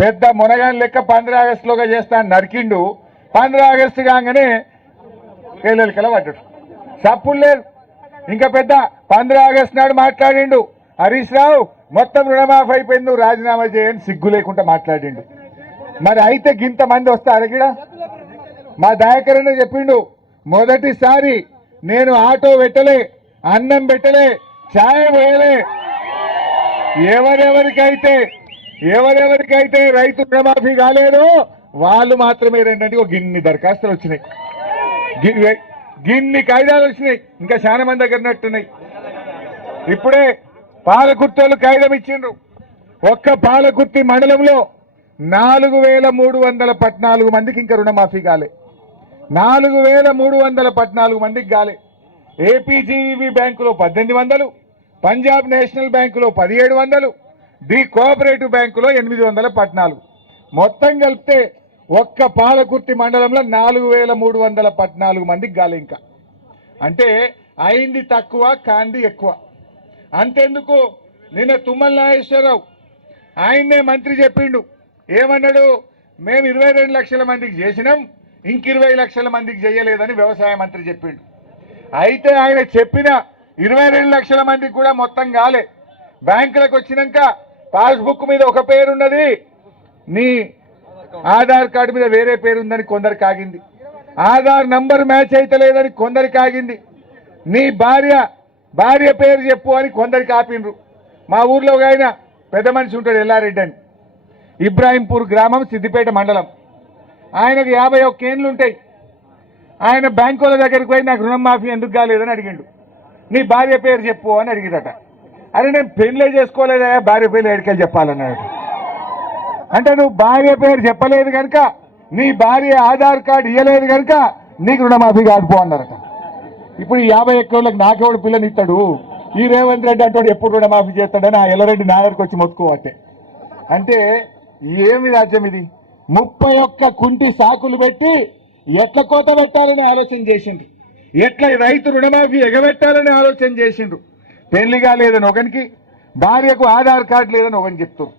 పెద్ద మునగాని లెక్క పంద్రా ఆగస్టులోగా చేస్తా అని నరికిండు. పంద్రా ఆగస్టు కాగానే కేలెలకల పడ్డాడు. చప్పులు లేదు ఇంకా పెద్ద పంద్రా ఆగస్టు నాడు మాట్లాడిండు. హరీష్ రావు మొత్తం రుణమాఫ్ అయిపోయింది రాజీనామా చేయని సిగ్గు లేకుండా మాట్లాడిండు. మరి అయితే గింత మంది వస్తారు గిడ? మా దయాకర్ అన్న చెప్పిండు మొదటిసారి నేను ఆటో పెట్టలే అన్నం పెట్టలే ఛాయ పోయలే. ఎవరెవరికైతే ఎవరెవరికైతే రైతు రుణమాఫీ కాలేదో వాళ్ళు మాత్రమే ఏంటంటే ఒక గిన్ని దరఖాస్తులు వచ్చినాయి. గిన్ని కాయిదాలు వచ్చినాయి. ఇంకా చాలా మంది దగ్గర ఉన్నట్టున్నాయి. ఇప్పుడే పాలకుర్తోళ్ళు కాగితం ఇచ్చిండ్రు. ఒక్క పాలకుర్తి మండలంలో నాలుగు వేల మూడు వందల పద్నాలుగు మందికి ఇంకా రుణమాఫీ కాలే. నాలుగు వేల మూడు వందల పద్నాలుగు మందికి కాలే. ఏపీజీవి బ్యాంకులో పద్దెనిమిది వందలు పంజాబ్ నేషనల్ బ్యాంకులో పదిహేడు వందలు ది కోఆపరేటివ్ బ్యాంకులో ఎనిమిది వందల పద్నాలుగు. మొత్తం కలిపితే ఒక్క పాలకుర్తి మండలంలో నాలుగు వేల మూడు వందల పద్నాలుగు మందికి గాలి ఇంకా. అంటే అయింది తక్కువ కాంది ఎక్కువ. అంతెందుకు? నిన్న తుమ్మల నాగేశ్వరరావు ఆయన్నే మంత్రి చెప్పిండు. ఏమన్నాడు? మేము ఇరవై రెండు లక్షల మందికి చేసినాం ఇంక ఇరవై లక్షల మందికి చేయలేదని వ్యవసాయ మంత్రి చెప్పిండు. అయితే ఆయన చెప్పిన ఇరవై రెండు లక్షల మందికి కూడా మొత్తం కాలే బ్యాంకులకు వచ్చినాక పాస్బుక్ మీద ఒక పేరు ఉన్నది నీ ఆధార్ కార్డు మీద వేరే పేరు ఉందని కొందరికి ఆగింది. ఆధార్ నంబర్ మ్యాచ్ అయితే లేదని కొందరికి ఆగింది. నీ భార్య భార్య పేరు చెప్పు అని కొందరికి ఆపిండ్రు. మా ఊర్లో ఒక ఆయన పెద్ద మనిషి ఉంటాడు ఎల్లారెడ్డి అని. ఇబ్రాహీంపూర్ గ్రామం సిద్దిపేట మండలం. ఆయనకు యాభై ఒక్క ఏండ్లు ఉంటాయి. ఆయన బ్యాంకుల దగ్గరికి పోయి నాకు రుణం మాఫీ ఎందుకు కాలేదని అడిగిండు. నీ భార్య పేరు చెప్పు అని అడిగిరట అరే నేను పెళ్ళే చేసుకోలేదా భార్య పేరు ఎడికెళ్ళి చెప్పాలన్నాడు. అంటే నువ్వు భార్య పేరు చెప్పలేదు కనుక నీ భార్య ఆధార్ కార్డు ఇవ్వలేదు కనుక నీకు రుణమాఫీ కాకపో అన్నారట. ఇప్పుడు ఈ యాభై ఎక్కర్లకు నాకెవడు పిల్లని ఇస్తాడు. ఈ రేవంత్ రెడ్డి అంటాడు ఎప్పుడు రుణమాఫీ చేస్తాడని ఆ ఎల్లరెడ్డి నా వచ్చి మొత్తుకోవట్టే. అంటే ఏమి రాజ్యం ఇది? ముప్పై ఒక్క కుంటి సాకులు పెట్టి ఎట్ల కోత పెట్టాలని ఆలోచన చేసిండ్రు? ఎట్ల రైతు రుణమాఫీ ఎగబెట్టాలని ఆలోచన చేసిండ్రు? పెళ్ళిగా లేదని ఒకనికి భార్యకు ఆధార్ కార్డు లేదని ఒకని చెప్తారు